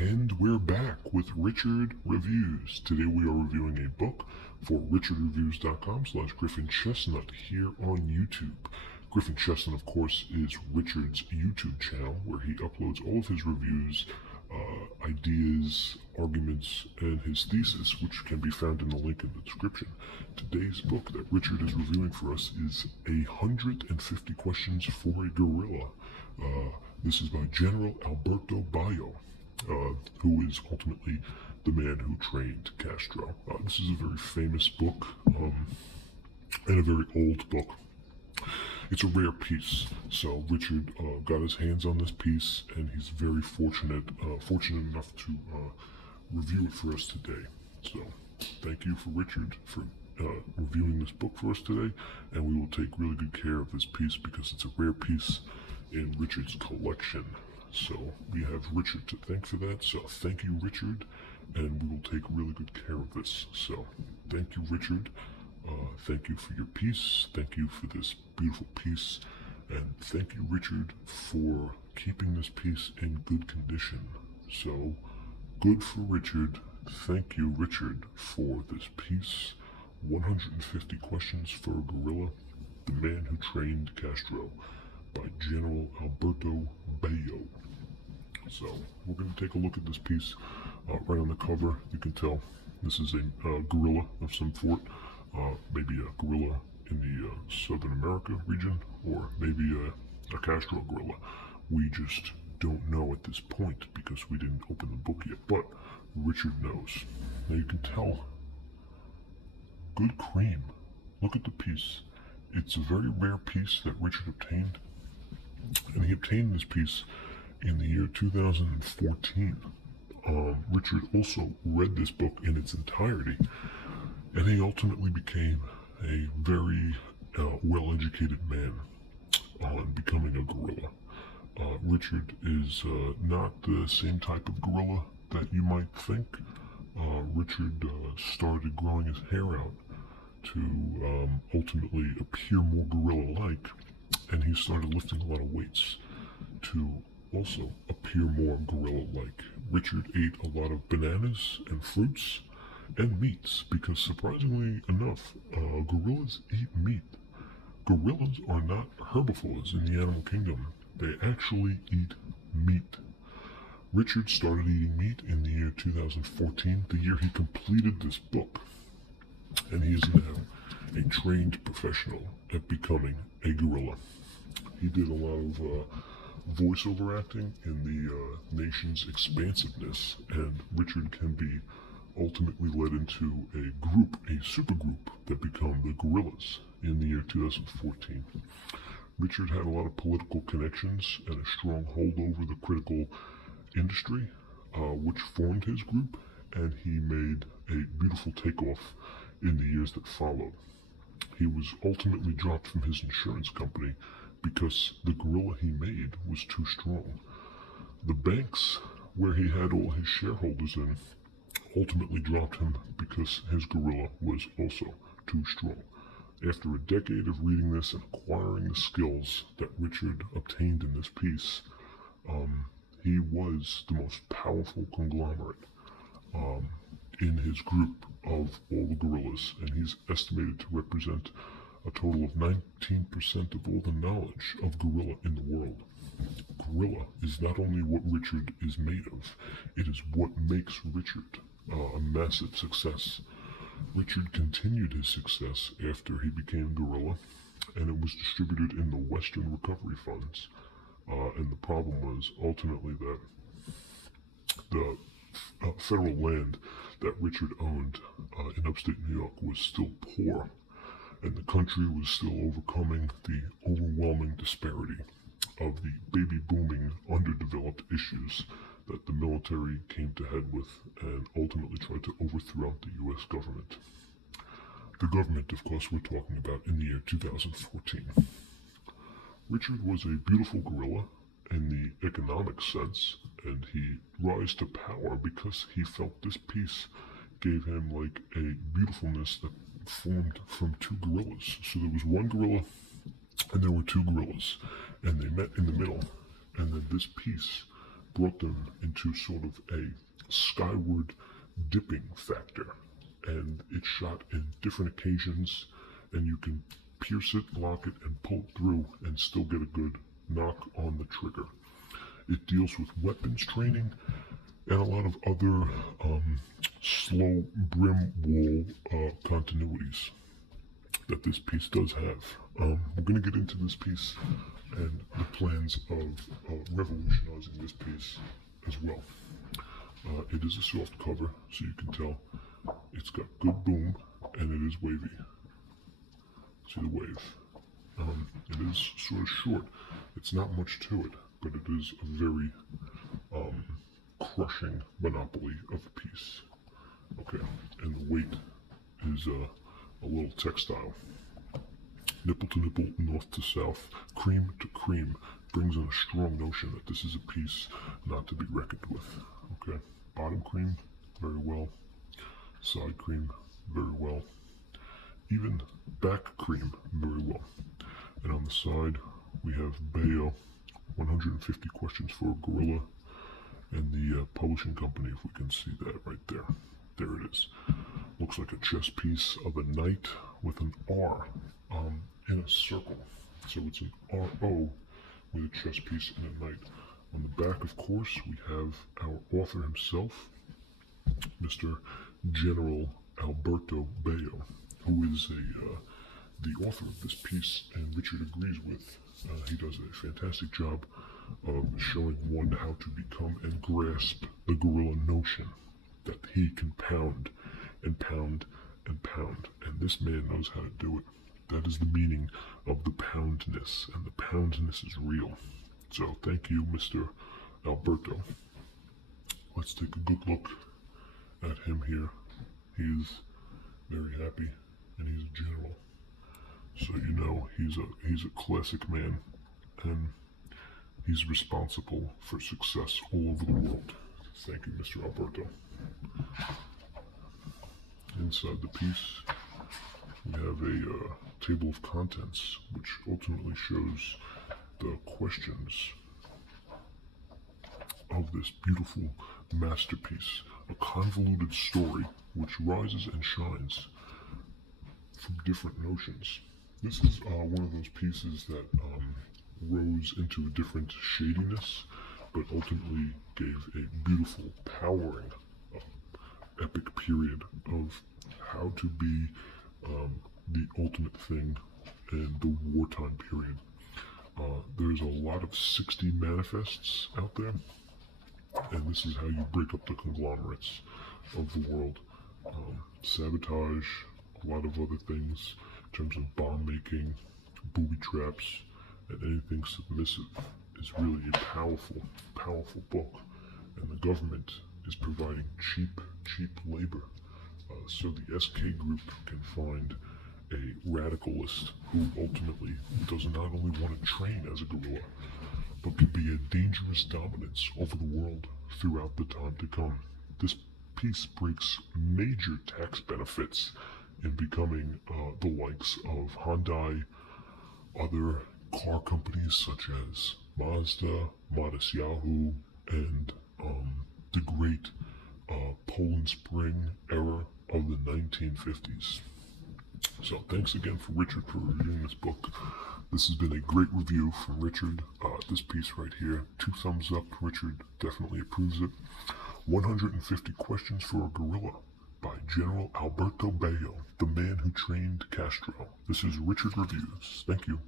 And we're back with Richard Reviews. Today we are reviewing a book for richardreviews.com/Griffin Chestnut here on YouTube. Griffin Chestnut, of course, is Richard's YouTube channel where he uploads all of his reviews, ideas, arguments, and his thesis, which can be found in the link in the description. Today's book that Richard is reviewing for us is 150 Questions for a Guerrilla. This is by General Alberto Bayo. Who is ultimately the man who trained Castro. This is a very famous book and a very old book. It's a rare piece, so Richard got his hands on this piece, and he's very fortunate enough to review it for us today. So, thank you for Richard for reviewing this book for us today, and we will take really good care of this piece because it's a rare piece in Richard's collection. So we have Richard to thank for that. So thank you, Richard, and we will take really good care of this. So thank you, Richard. Thank you for your piece. Thank you for this beautiful piece. And thank you, Richard, for keeping this piece in good condition. So good for Richard. Thank you, Richard, for this piece. 150 Questions for a Guerrilla, The Man Who Trained Castro, by General Alberto Bayo. So we're going to take a look at this piece. Right on the cover, you can tell this is a guerrilla of some sort, maybe a guerrilla in the Southern America region, or maybe a Castro guerrilla. We just don't know at this point because we didn't open the book yet, but Richard knows. Now you can tell, good cream. Look at the piece. It's a very rare piece that Richard obtained, and he obtained this piece in the year 2014. Richard also read this book in its entirety, and he ultimately became a very well-educated man on becoming a guerrilla. Richard is not the same type of guerrilla that you might think. Richard started growing his hair out to ultimately appear more guerrilla-like, and he started lifting a lot of weights to also appear more guerrilla-like. Richard ate a lot of bananas and fruits and meats because, surprisingly enough, gorillas eat meat. Gorillas are not herbivores in the animal kingdom. They actually eat meat. Richard started eating meat in the year 2014, the year he completed this book, and he is now a trained professional at becoming a guerrilla. He did a lot of voiceover acting in the nation's expansiveness, and Richard can be ultimately led into a group, a supergroup, that become the Guerrillas in the year 2014. Richard had a lot of political connections and a strong hold over the critical industry, which formed his group, and he made a beautiful takeoff in the years that followed. He was ultimately dropped from his insurance company because the guerrilla he made was too strong. The banks where he had all his shareholders in ultimately dropped him because his guerrilla was also too strong. After a decade of reading this and acquiring the skills that Richard obtained in this piece, he was the most powerful conglomerate in his group of all the guerrillas, and he's estimated to represent a total of 19% of all the knowledge of guerrilla in the world. Guerrilla is not only what Richard is made of, it is what makes Richard a massive success. Richard continued his success after he became guerrilla, and it was distributed in the Western Recovery Funds. And the problem was ultimately that the federal land that Richard owned in upstate New York was still poor, and the country was still overcoming the overwhelming disparity of the baby booming underdeveloped issues that the military came to head with and ultimately tried to overthrow the U.S. government. The government, of course, we're talking about in the year 2014. Richard was a beautiful guerrilla in the economic sense, and he rose to power because he felt this piece gave him like a beautifulness that formed from two gorillas. So there was one gorilla and there were two gorillas, and they met in the middle, and then this piece brought them into sort of a skyward dipping factor, and it's shot in different occasions, and you can pierce it, lock it, and pull it through and still get a good knock on the trigger. It deals with weapons training and a lot of other slow brim wall continuities that this piece does have. We're going to get into this piece and the plans of revolutionizing this piece as well. It is a soft cover, so you can tell it's got good boom and it is wavy. See the wave. It is sort of short. It's not much to it, but it is a very crushing monopoly of a piece. Okay, and the weight is a little textile. Nipple to nipple, north to south, cream to cream brings in a strong notion that this is a piece not to be reckoned with. Okay, bottom cream, very well. Side cream, very well. Even back cream, very well. And on the side, we have Bayo, 150 questions for a Guerrilla, and the publishing company, if we can see that right there. There it is. Looks like a chess piece of a knight with an R in a circle. So it's an RO with a chess piece and a knight. On the back, of course, we have our author himself, Mr. General Alberto Bayo, who is the author of this piece, and Richard agrees with. He does a fantastic job of showing one how to become and grasp the guerrilla notion that he can pound and pound and pound, and this man knows how to do it. That is the meaning of the poundness, and the poundness is real. So thank you, Mr. Alberto. Let's take a good look at him here. He is very happy, and he's a general. So you know he's a classic man, and he's responsible for success all over the world. Thank you, Mr. Alberto. Inside the piece, we have a table of contents, which ultimately shows the questions of this beautiful masterpiece, a convoluted story which rises and shines from different notions. This is one of those pieces that rose into a different shadiness, but ultimately gave a beautiful, powering, epic period of how to be the ultimate thing in the wartime period. There's a lot of 60 manifests out there, and this is how you break up the conglomerates of the world. Sabotage, a lot of other things in terms of bomb making, booby traps, and anything submissive is really a powerful, powerful book. And the government is providing cheap labor, so the SK group can find a radicalist who ultimately does not only want to train as a guerrilla, but could be a dangerous dominance over the world throughout the time to come. This piece breaks major tax benefits in becoming the likes of Hyundai, other car companies such as Mazda, Modest Yahoo, and the great Poland Spring era of the 1950s. So thanks again for Richard for reviewing this book. This has been a great review from Richard. This piece right here, 2 thumbs up. Richard definitely approves it. 150 Questions for a Guerrilla by General Alberto Bayo, the man who trained Castro. This is Richard Reviews. Thank you.